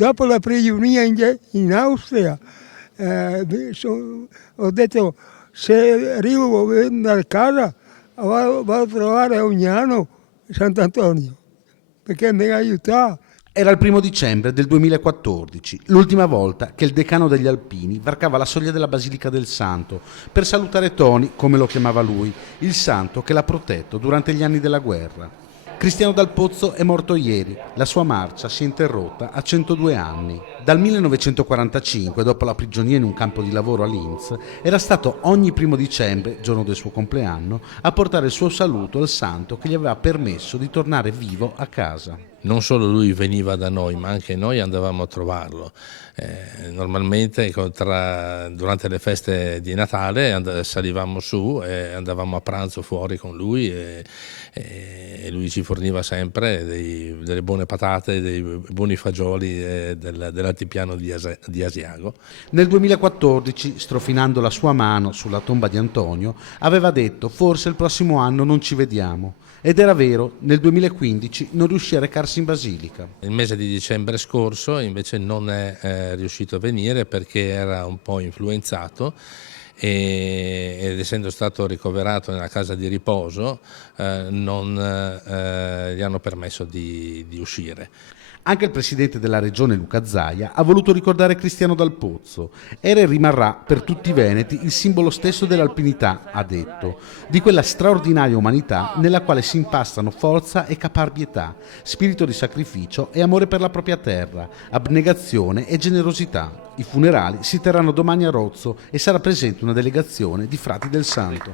Dopo la prigionia in Austria ho detto, se arrivo a casa vado a trovare ogni anno Sant'Antonio, perché mi aiuta. Era il 1° dicembre del 2014, l'ultima volta che il decano degli Alpini varcava la soglia della Basilica del Santo per salutare Toni, come lo chiamava lui, il santo che l'ha protetto durante gli anni della guerra. Cristiano Dal Pozzo è morto ieri, la sua marcia si è interrotta a 102 anni. Dal 1945, dopo la prigionia in un campo di lavoro a Linz, era stato ogni 1° dicembre, giorno del suo compleanno, a portare il suo saluto al santo che gli aveva permesso di tornare vivo a casa. Non solo lui veniva da noi, ma anche noi andavamo a trovarlo. Normalmente durante le feste di Natale salivamo su e andavamo a pranzo fuori con lui e lui ci forniva sempre delle buone patate, dei buoni fagioli dell'altipiano di Asiago. Nel 2014, strofinando la sua mano sulla tomba di Antonio, aveva detto: forse il prossimo anno non ci vediamo. Ed era vero, nel 2015 non riuscì a recarsi in Basilica. Il mese di dicembre scorso invece non è riuscito a venire perché era un po' influenzato ed essendo stato ricoverato nella casa di riposo non gli hanno permesso di uscire. Anche il presidente della regione Luca Zaia ha voluto ricordare Cristiano Dal Pozzo. Era e rimarrà per tutti i veneti il simbolo stesso dell'alpinità, ha detto, di quella straordinaria umanità nella quale si impastano forza e caparbietà, spirito di sacrificio e amore per la propria terra, abnegazione e generosità. I funerali si terranno domani a Rozzo e sarà presente una delegazione di frati del santo.